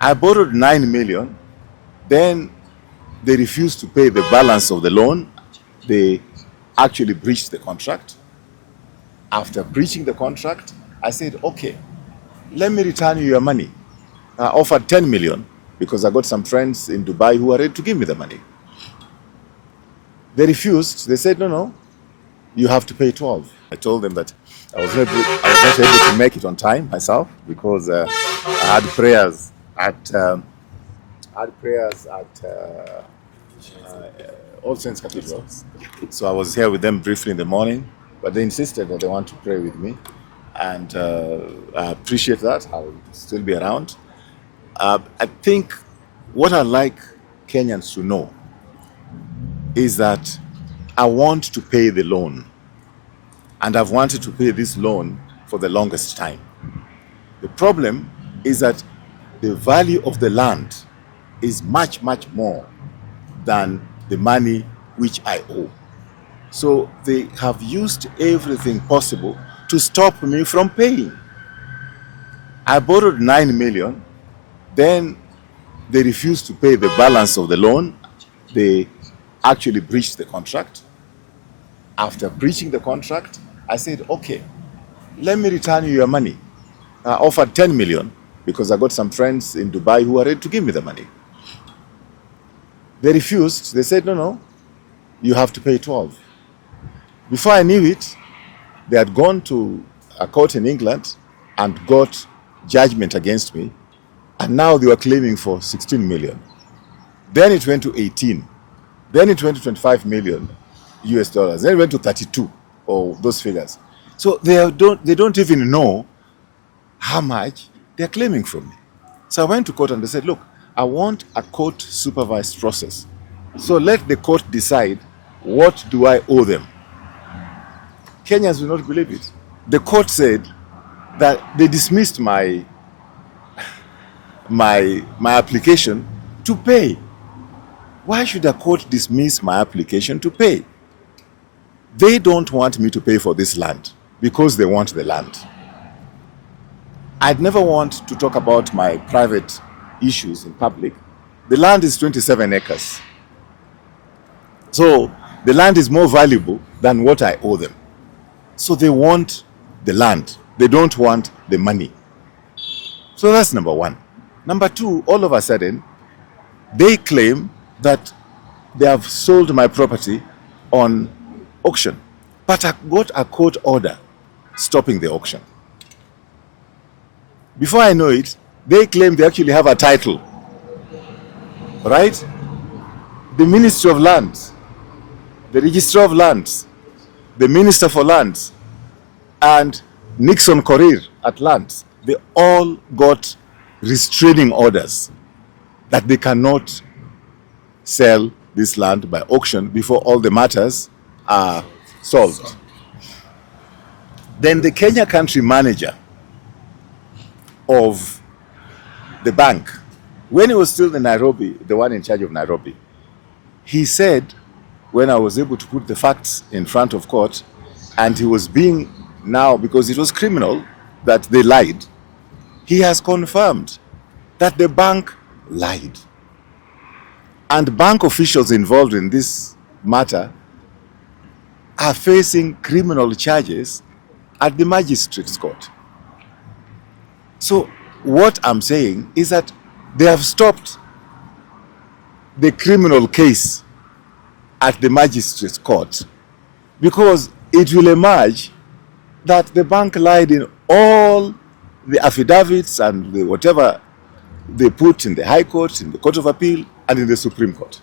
I borrowed 9 million, then they refused to pay the balance of the loan. They actually breached the contract. After breaching the contract, I said, okay, let me return you your money. I offered 10 million because I got some friends in Dubai who are ready to give me the money. They refused. They said, no, you have to pay 12. I told them that I was not able to make it on time myself because I had prayers at All Saints Cathedral. So I was here with them briefly in the morning, but they insisted that they want to pray with me, and I appreciate that. I will still be around. I think what I'd like Kenyans to know is that I want to pay the loan, and I've wanted to pay this loan for the longest time. The problem is that the value of the land is much, much more than the money which I owe. So they have used everything possible to stop me from paying. I borrowed 9 million, then they refused to pay the balance of the loan. They actually breached the contract. After breaching the contract, I said, okay, let me return you your money. I offered 10 million because I got some friends in Dubai who are ready to give me the money. They refused. They said, no, you have to pay 12. Before I knew it, they had gone to a court in England and got judgment against me, and now they were claiming for 16 million. Then it went to 18. Then it went to 25 million US dollars. Then it went to 32, or those figures. So they don't even know how much they're claiming from me. So I went to court and they said, look, I want a court supervised process. So let the court decide, what do I owe them? Kenyans will not believe it. The court said that they dismissed my application to pay. Why should a court dismiss my application to pay? They don't want me to pay for this land because they want the land. I'd never want to talk about my private issues in public. The land is 27 acres. So the land is more valuable than what I owe them. So they want the land. They don't want the money. So that's number one. Number two, all of a sudden, they claim that they have sold my property on auction. But I got a court order stopping the auction. Before I know it, they claim they actually have a title. Right? The Ministry of Lands, the Registrar of Lands, the Minister for Lands, and Nixon Korir at Lands, they all got restraining orders that they cannot sell this land by auction before all the matters are solved. Then the Kenya country manager of the bank, when he was still in Nairobi, the one in charge of Nairobi, he said, when I was able to put the facts in front of court, and he was being now, because it was criminal that they lied, he has confirmed that the bank lied. And bank officials involved in this matter are facing criminal charges at the magistrate's court. So what I'm saying is that they have stopped the criminal case at the magistrate's court because it will emerge that the bank lied in all the affidavits and the whatever they put in the High Court, in the Court of Appeal, and in the Supreme Court.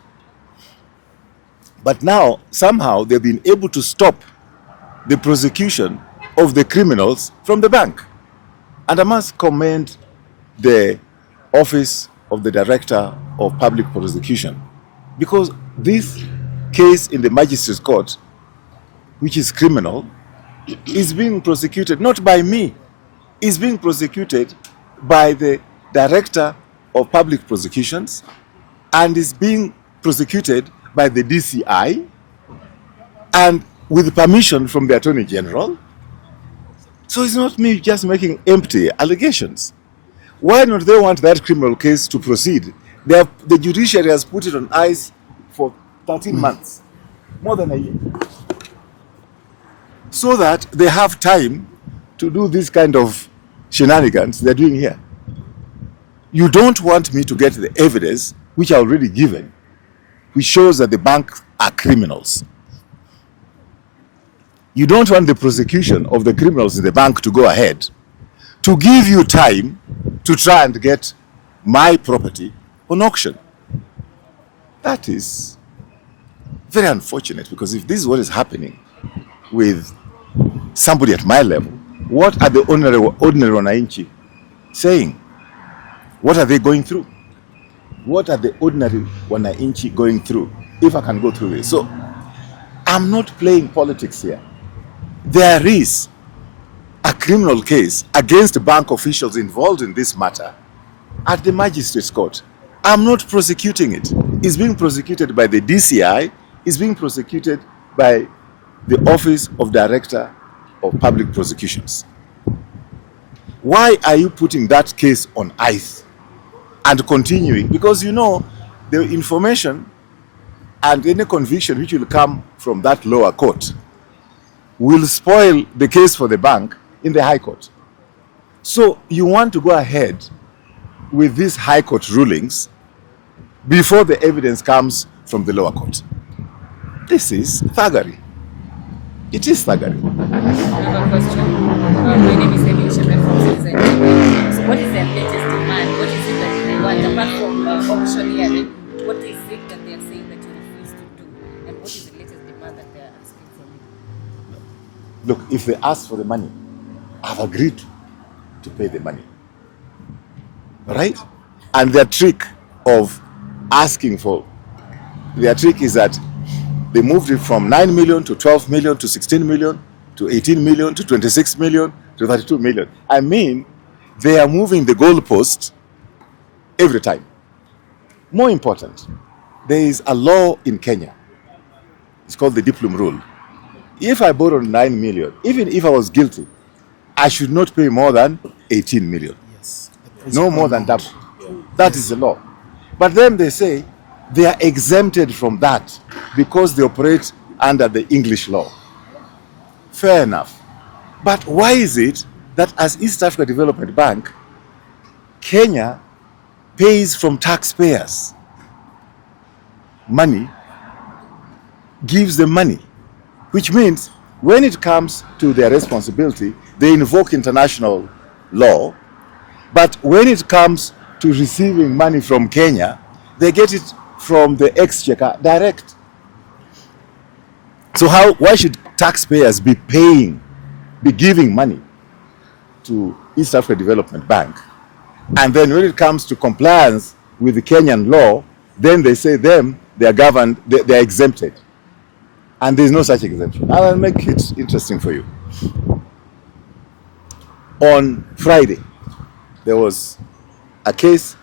But now, somehow, they've been able to stop the prosecution of the criminals from the bank. And I must commend the Office of the Director of Public Prosecution, because this case in the Magistrates Court, which is criminal, is being prosecuted not by me, is being prosecuted by the Director of Public Prosecutions, and is being prosecuted by the DCI, and with permission from the Attorney General. So it's not me just making empty allegations. Why not they want that criminal case to proceed? The judiciary has put it on ice for 13 months, more than a year, so that they have time to do this kind of shenanigans they're doing here. You don't want me to get the evidence, which I already given, which shows that the bank are criminals. You don't want the prosecution of the criminals in the bank to go ahead, to give you time to try and get my property on auction. That is very unfortunate, because if this is what is happening with somebody at my level, what are the ordinary wananchi saying? What are they going through? What are the ordinary wananchi going through? If I can go through this. So I'm not playing politics here. There is a criminal case against bank officials involved in this matter at the magistrate's court. I'm not prosecuting it. It's being prosecuted by the DCI. It's being prosecuted by the Office of Director of Public Prosecutions. Why are you putting that case on ice and continuing? Because you know the information and any conviction which will come from that lower court will spoil the case for the bank in the High Court. So you want to go ahead with these High Court rulings before the evidence comes from the lower court. This is thuggery. It is thuggery. Another question. My name is Alleges from CS. So what is their latest demand? What is it that they want apart from auction hearing? What is it that they are saying that you refuse to do? And what is the latest demand that they are asking from you? Look, if they ask for the money, I've agreed to pay the money. Right? And their trick of asking for, their trick is that they moved it from 9 million to 12 million to 16 million to 18 million to 26 million to 32 million. I mean, they are moving the goalpost every time. More important, there is a law in Kenya. It's called the Diplom Rule. If I borrowed 9 million, even if I was guilty, I should not pay more than 18 million. Yes. No more than double. That is the law. But then they say they are exempted from that because they operate under the English law. Fair enough. But why is it that as East Africa Development Bank, Kenya pays from taxpayers money, gives them money, which means when it comes to their responsibility, they invoke international law, but when it comes to receiving money from Kenya, they get it from the exchequer direct. So why should taxpayers be giving money to East Africa Development Bank, and then when it comes to compliance with the Kenyan law, then they say they are governed, they are exempted. And there is no such exemption. I will make it interesting for you. On Friday, there was a case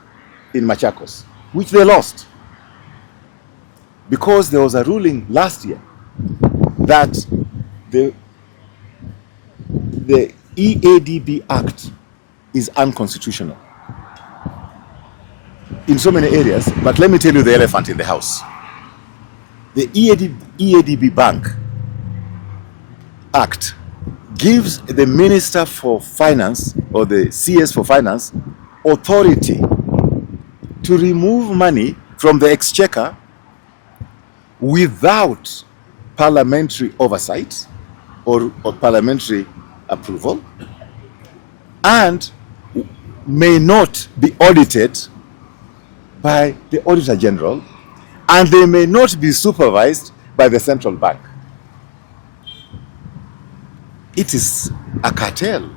in Machakos, which they lost, because there was a ruling last year that the EADB Act is unconstitutional in so many areas. But let me tell you the elephant in the house. The EADB Bank Act gives the Minister for Finance, or the CS for Finance, authority to remove money from the exchequer without parliamentary oversight or parliamentary approval, and may not be audited by the Auditor General, and they may not be supervised by the central bank. It is a cartel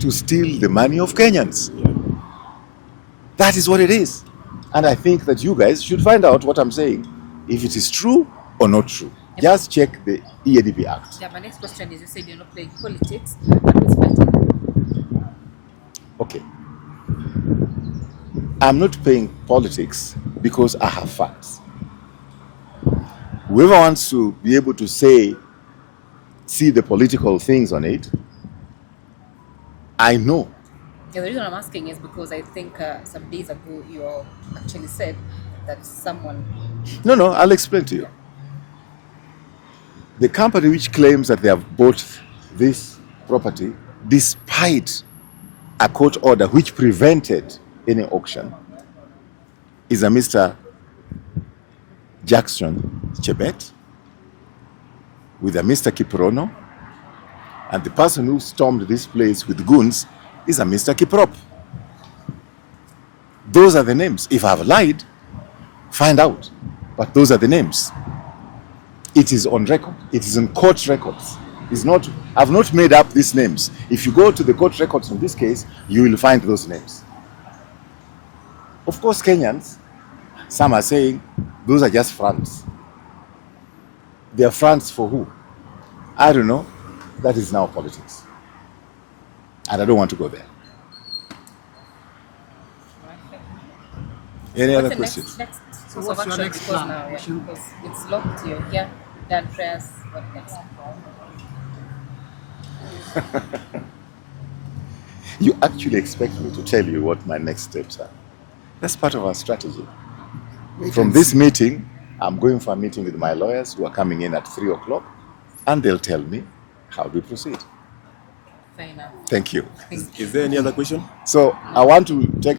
to steal the money of Kenyans. That is what it is. And I think that you guys should find out what I'm saying, if it is true or not true. Just check the EADB Act. Yeah, my next question is, you said you're not playing politics, but who's fighting? Okay. I'm not playing politics because I have facts. Whoever wants to be able to see the political things on it, I know Yeah, the reason I'm asking is because I think some days ago you actually said that someone. No, I'll explain to you. The company which claims that they have bought this property despite a court order which prevented any auction is a Mr. Jackson Chebet with a Mr. Kiprono, and the person who stormed this place with goons is a Mr. Kiprop. Those are the names. If I've lied, find out. But those are the names. It is on record. It is in court records. It's not. I've not made up these names. If you go to the court records in this case, you will find those names. Of course, Kenyans, some are saying those are just fronts. They are fronts for who? I don't know. That is now politics. And I don't want to go there. Any other questions? Next So course of what's your action, next because plan? now, because it's locked here. Yeah, done prayers. What next? You actually expect me to tell you what my next steps are. That's part of our strategy. From this meeting, I'm going for a meeting with my lawyers who are coming in at 3 o'clock, and they'll tell me how we proceed. Fair enough. Thank you. Is there any other question? So I want to take